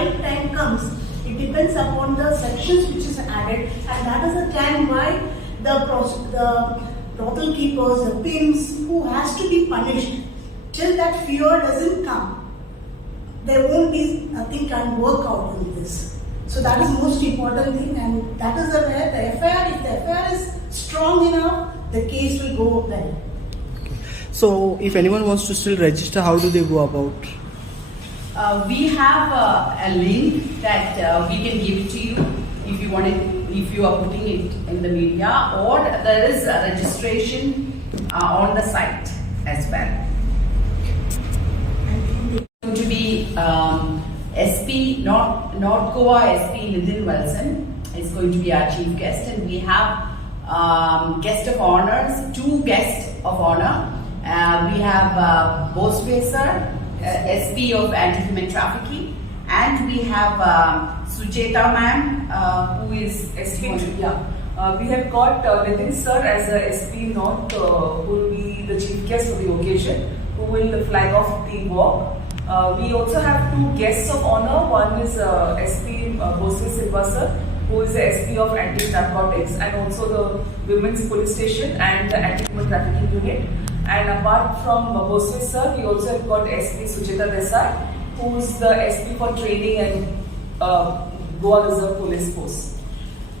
right time comes, it depends upon the sections which is added, and that is the time why the brothel keepers, the pimps, who has to be punished. Till that fear doesn't come, there won't be, nothing can work out in this. So that is the most important thing, and that is where the FIR, if the FIR is strong enough, the case will go well. Okay. So if anyone wants to still register, how do they go about? We have a link that we can give it to you if you want it, if you are putting it in the media, or there is a registration on the site as well. It's going to be SP, North Goa SP Nitin Wilson is going to be our chief guest, and we have guest of honors, 2 guests of honor. We have Boswe sir, SP of Anti-Human Trafficking, and we have Sujeta ma'am, who is SP. We have got Nitin sir as a SP North, who will be the chief guest of the occasion, who will flag off the walk. We also have 2 guests of honor. One is SP Boswe Silva sir, who is the SP of Anti-Narcotics and also the Women's Police Station and the Anti-Human Trafficking Unit. And apart from Boswe sir, we also have got SP Sujeta Desai, who is the SP for Training and Goa Reserve Police Force.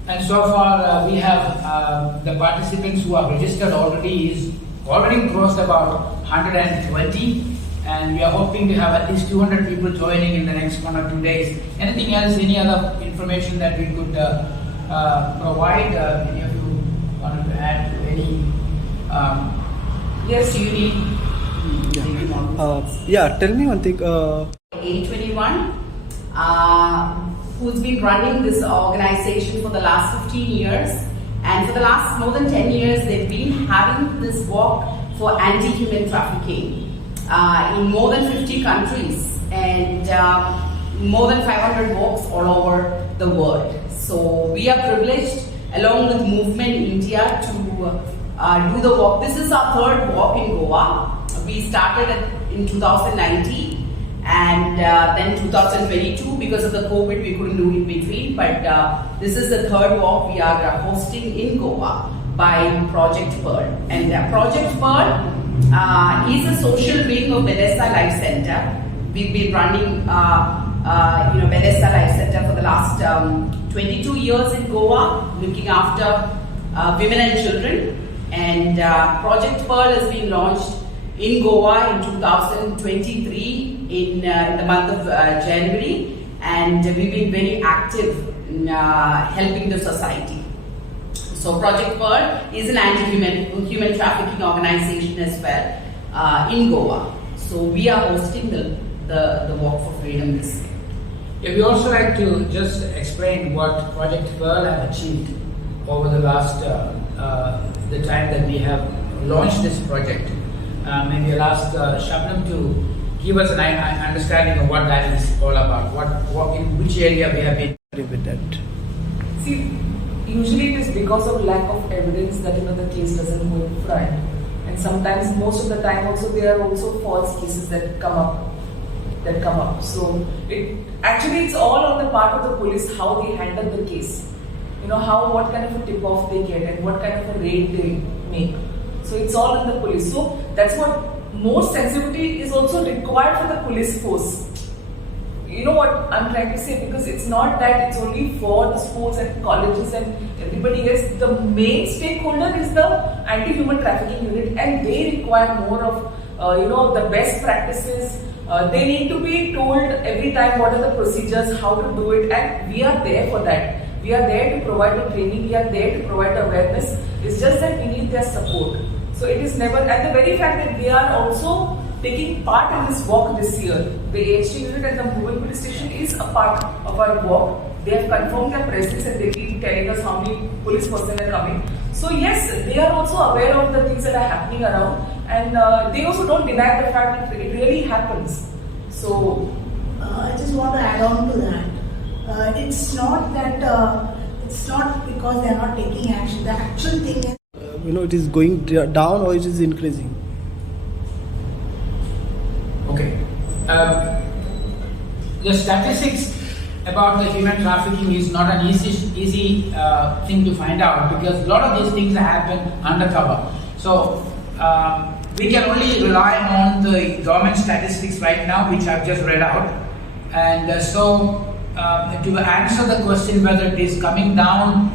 And so far we have the participants who are registered already crossed about 120, and we are hoping to have at least 200 people joining in the next 1 or 2 days. Anything else, any other information that we could provide? Any of you wanted to add to any? Yes, you need. Tell me one thing. 821, who's been running this organization for the last 15 years, and for the last more than 10 years they've been having this walk for anti-human trafficking in more than 50 countries, and more than 500 walks all over the world. So we are privileged, along with Movement India, to do the walk. This is our 3rd walk in Goa. We started in 2019, and then 2022, because of the COVID we couldn't do it between, but this is the 3rd walk we are hosting in Goa by Project Pearl. And Project Pearl is a social wing of Bethesda Life Center. We've been running Bethesda Life Center for the last 22 years in Goa, looking after women and children. And Project Pearl has been launched in Goa in 2023 in the month of January, and we've been very active in helping the society. So Project Pearl is an anti-human trafficking organization as well in Goa. So we are hosting the Walk for Freedom this year. Yeah, we also like to just explain what Project Pearl have achieved over the last the time that we have launched this project. Maybe I'll ask Shabnam to give us an understanding of what that is all about. What in which area we have been with that. See, usually it is because of lack of evidence that the case doesn't go in front, and sometimes, most of the time, also there are also false cases that come up. So it's all on the part of the police, how they handle the case. What kind of a tip-off they get and what kind of a raid they make. So it's all in the police. So that's what more sensitivity is also required for the police force. You know what I'm trying to say? Because it's not that it's only for the schools and colleges and everybody else. The main stakeholder is the anti-human trafficking unit, and they require more of the best practices. They need to be told every time what are the procedures, how to do it, and we are there for that. We are there to provide the training, we are there to provide the awareness. It's just that we need their support. So it is never, and the very fact that we are also taking part in this walk this year, the AHT unit and the Mobile Police Station is a part of our walk. They have confirmed their presence and they keep telling us how many police personnel are coming. So yes, they are also aware of the things that are happening around, and they also don't deny the fact that it really happens. So I just want to add on to that. It's not that it's not because they are not taking action. The actual thing is, it is going down or it is increasing. Okay. The statistics about the human trafficking is not an easy thing to find out, because a lot of these things happen undercover. So we can only rely on the government statistics right now, which I've just read out. And to answer the question whether it is coming down,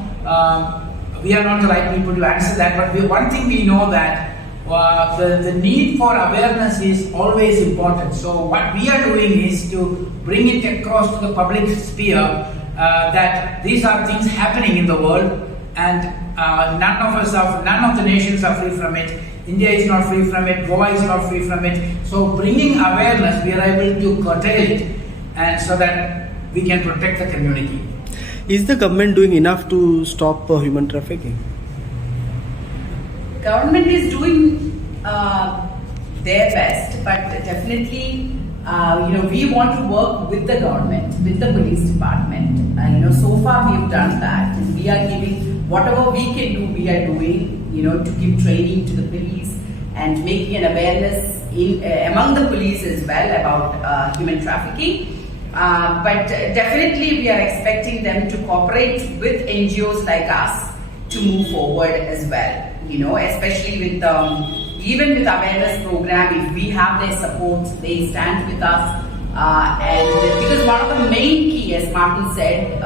we are not the right people to answer that. But one thing we know that the need for awareness is always important. So what we are doing is to bring it across to the public sphere that these are things happening in the world, and none of the nations are free from it. India is not free from it. Goa is not free from it. So bringing awareness, we are able to curtail it, and so that we can protect the community. Is the government doing enough to stop human trafficking? Government is doing their best, but definitely, we want to work with the government, with the police department. So far we have done that, and we are giving whatever we can do. We are doing, to give training to the police and making an awareness among the police as well about human trafficking. But definitely, we are expecting them to cooperate with NGOs like us to move forward as well. Especially with even with awareness program, if we have their support, they stand with us. And because one of the main key, as Martin said,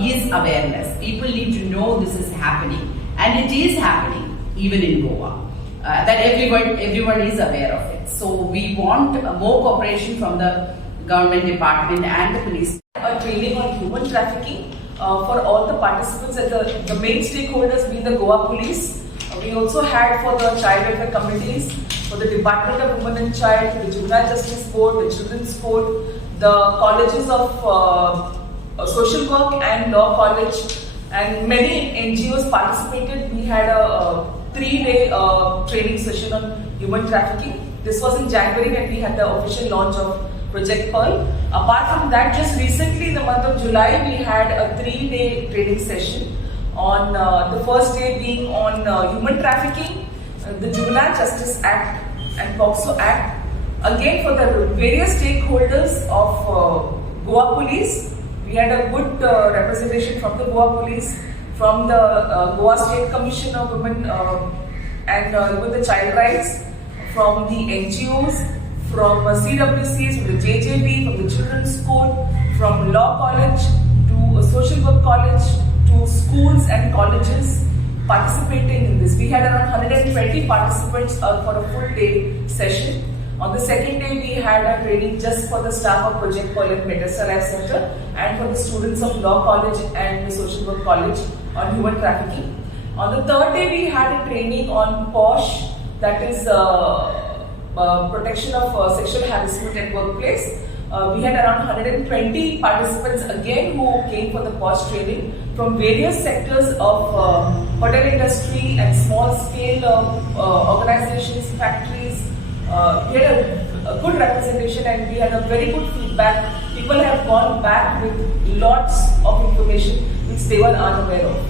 is awareness. People need to know this is happening, and it is happening even in Goa. That everyone is aware of it. So we want more cooperation from the government department and the police. A training on human trafficking for all the participants and the main stakeholders being the Goa police. We also had for the child welfare committees, for the Department of Women and Child, the Juvenile Justice Board, the Children's Court, the colleges of social work and law college, and many NGOs participated. We had a 3-day training session on human trafficking. This was in January when we had the official launch of Project Pearl. Apart from that, just recently in the month of July, we had a 3-day training session on the first day being on human trafficking, the Juvenile Justice Act and POCSO Act. Again, for the various stakeholders of Goa Police, we had a good representation from the Goa Police, from the Goa State Commission of Women and even the Child Rights, from the NGOs, from CWCs, from the JJB, from the Children's Court, from Law College to Social Work College to schools and colleges participating in this. We had around 120 participants for a full day session. On the second day, we had a training just for the staff of Project Pearl and Bethesda Life Center and for the students of Law College and the Social Work College on human trafficking. On the third day, we had a training on POSH, that is protection of sexual harassment at workplace. We had around 120 participants again who came for the POSH training from various sectors of hotel industry and small scale organizations, factories. We had a good representation and we had a very good feedback. People have gone back with lots of information which they were unaware of.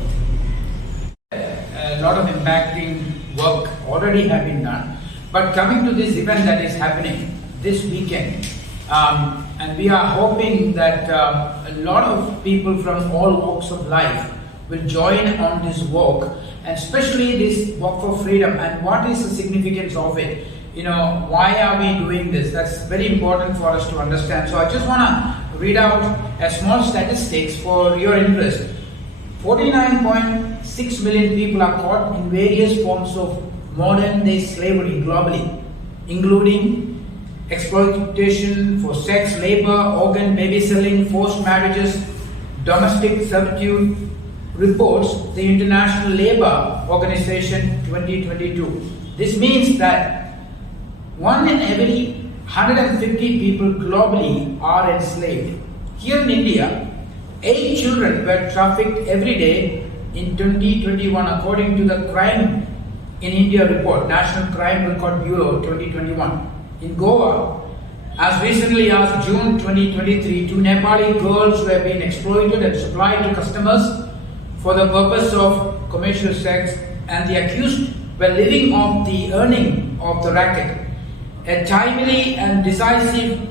A lot of impacting work already have been done. But coming to this event that is happening this weekend, and we are hoping that a lot of people from all walks of life will join on this walk, and especially this walk for freedom. And what is the significance of it? Why are we doing this? That's very important for us to understand. So I just want to read out a small statistics for your interest. 49.6 million people are caught in various forms of modern day slavery globally, including exploitation for sex, labor, organ, baby selling, forced marriages, domestic servitude, reports the International Labour Organization 2022. This means that 1 in every 150 people globally are enslaved. Here in India, 8 children were trafficked every day in 2021 according to the Crime in India report, National Crime Record Bureau 2021. In Goa, as recently as June 2023, 2 Nepali girls were being exploited and supplied to customers for the purpose of commercial sex, and the accused were living off the earning of the racket. A timely and decisive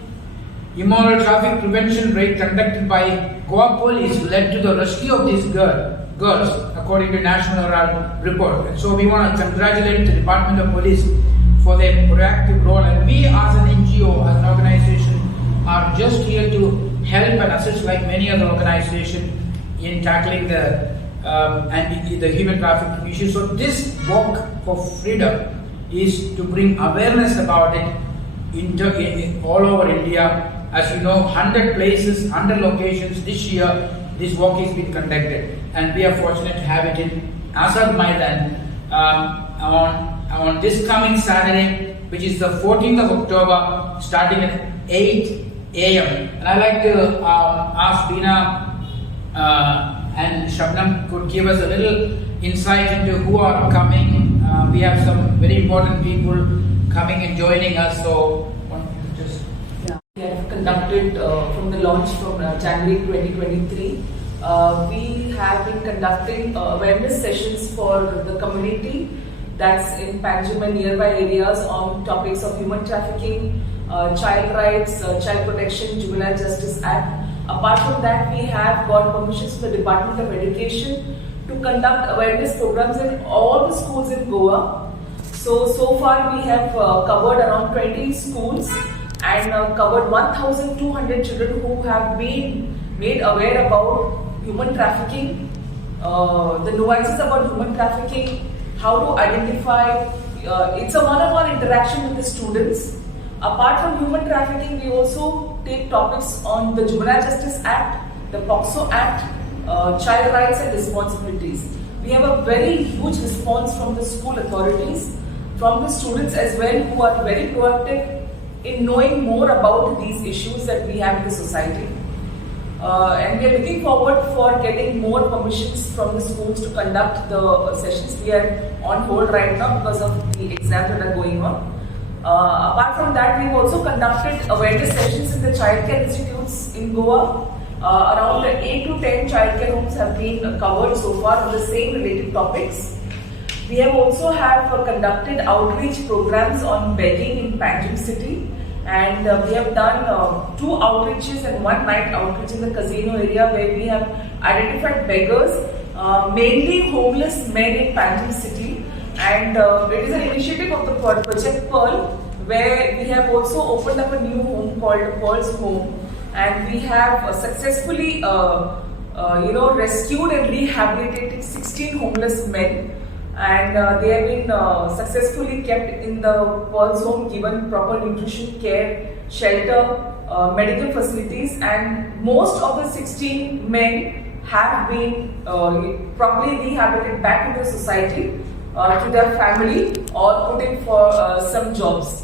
immoral traffic prevention raid conducted by Goa police led to the rescue of these girls, according to National Herald report. And so we want to congratulate the Department of Police for their proactive role. And we as an NGO, as an organization, are just here to help and assist like many other organizations in tackling the human trafficking issue. So this walk for freedom is to bring awareness about it all over India. As you know, 100 places, 100 locations this year, this walk is being conducted. And we are fortunate to have it in Azad Maidan on this coming Saturday, which is the 14th of October, starting at 8 a.m. And I'd like to ask Beena and Shabnam could give us a little insight into who are coming. We have some very important people coming and joining us. So, just we have conducted from the launch from January 2023. We have been conducting awareness sessions for the community that's in Panjim and nearby areas on topics of human trafficking, child rights, child protection, Juvenile Justice Act. Apart from that, we have got permissions from the Department of Education to conduct awareness programs in all the schools in Goa. So far we have covered around 20 schools and covered 1,200 children who have been made aware about human trafficking, the nuances about human trafficking, how to identify. It's a one-on-one interaction with the students. Apart from human trafficking, we also take topics on the Juvenile Justice Act, the POCSO Act, child rights and responsibilities. We have a very huge response from the school authorities, from the students as well, who are very proactive in knowing more about these issues that we have in the society. And we are looking forward for getting more permissions from the schools to conduct the sessions. We are on hold right now because of the exams that are going on. Apart from that, we've also conducted awareness sessions in the childcare institutes in Goa. Around 8 to 10 childcare homes have been covered so far on the same related topics. We have also conducted outreach programs on begging in Panjim city, and we have done 2 outreaches and 1 night outreach in the casino area where we have identified beggars, mainly homeless men in Panjim city. And it is an initiative of the Project Pearl, where we have also opened up a new home called Pearl's Home, and we have successfully rescued and rehabilitated 16 homeless men, and they have been successfully kept in the Pearl's Home, given proper nutrition care, shelter, medical facilities, and most of the 16 men have been properly rehabilitated back into the society, to their family, or put in for some jobs.